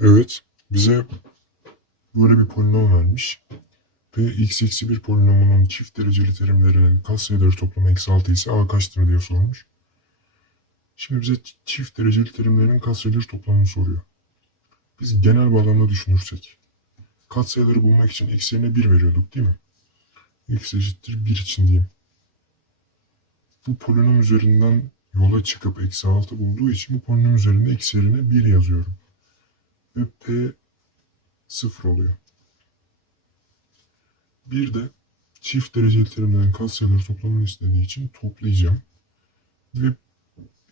Evet, bize böyle bir polinom vermiş. P x eksi 1 polinomunun çift dereceli terimlerinin katsayıları toplamı eksi 6 ise a kaçtır diye sormuş. Şimdi bize çift dereceli terimlerin katsayıları toplamını soruyor. Biz genel bağlamda düşünürsek, katsayıları bulmak için x yerine 1 veriyorduk değil mi? x eşittir 1 için diyeyim. Bu polinom üzerinden yola çıkıp eksi 6 bulduğu için bu polinom üzerinde x yerine 1 yazıyorum. Ve p 0 oluyor. Bir de çift dereceli terimlerin katsayıları toplamını istediği için toplayacağım. Ve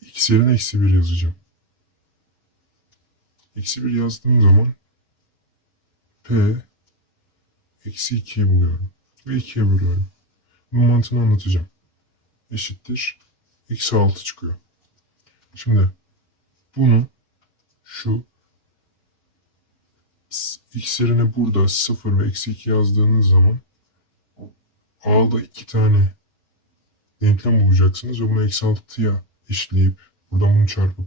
x yerine eksi 1 yazacağım. Eksi 1 yazdığım zaman p eksi 2'yi buluyorum. Ve 2'ye bölüyorum. Bunun mantığını anlatacağım. Eşittir. Eksi 6 çıkıyor. Şimdi bunu şu x yerine burada 0 ve eksi 2 yazdığınız zaman A'da iki tane denklem bulacaksınız ve bunu eksi 6'ya eşitleyip buradan bunu çarpıp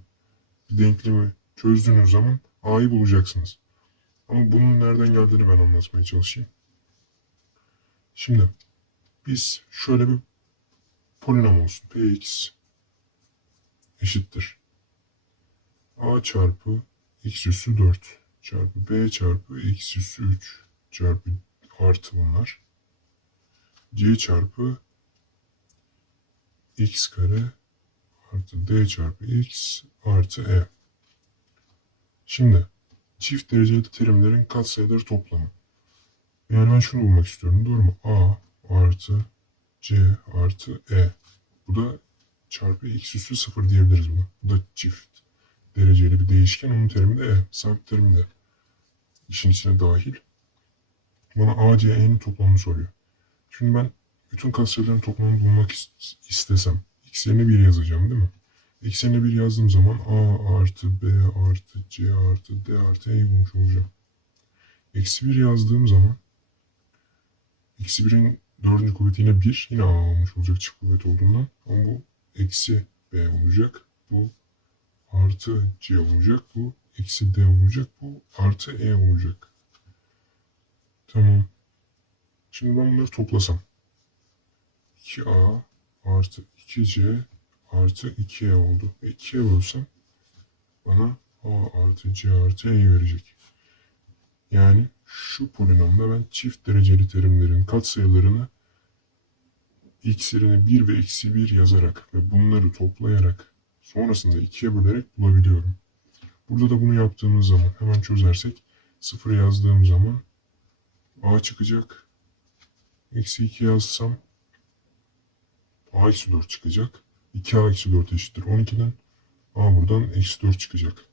bir denklemi çözdüğünüz zaman A'yı bulacaksınız. Ama bunun nereden geldiğini ben anlatmaya çalışayım. Şimdi biz şöyle bir polinom olsun. Px eşittir. A çarpı x üssü 4 çarpı b çarpı x üssü 3 çarpı artı bunlar. c çarpı x kare artı d çarpı x artı e. Şimdi çift dereceli terimlerin katsayıları toplamı. Yani ben şunu bulmak istiyorum doğru mu? a artı c artı e. Bu da çarpı x üssü 0 diyebiliriz buna. Bu da çift dereceli bir değişken. Onun terimi de e. Sabit terim de işin içine dahil. Bana A, C, E'nin toplamını soruyor. Şimdi ben bütün katsayıların toplamını bulmak is- istesem x yerine 1 yazacağım değil mi? X yerine 1 yazdığım zaman A artı B artı C artı D artı E'yi bulmuş olacağım. Eksi 1 yazdığım zaman eksi 1'in dördüncü kuvveti yine 1. Yine A olmuş olacak çift kuvvet olduğundan. Ama bu eksi B olacak. Bu artı C olacak. Bu eksi D olacak. Bu artı E olacak. Tamam. Şimdi ben bunları toplasam. 2A artı 2C artı 2E oldu. E 2'ye bölsem bana A artı C artı E'yi verecek. Yani şu polinomda ben çift dereceli terimlerin katsayılarını x yerine 1 ve eksi 1 yazarak ve bunları toplayarak sonrasında 2'ye bölerek bulabiliyorum. Burada da bunu yaptığımız zaman hemen çözersek 0 yazdığım zaman a çıkacak. Eksi 2 yazsam a eksi 4 çıkacak. 2a eksi 4 eşittir 12'den a buradan eksi 4 çıkacak.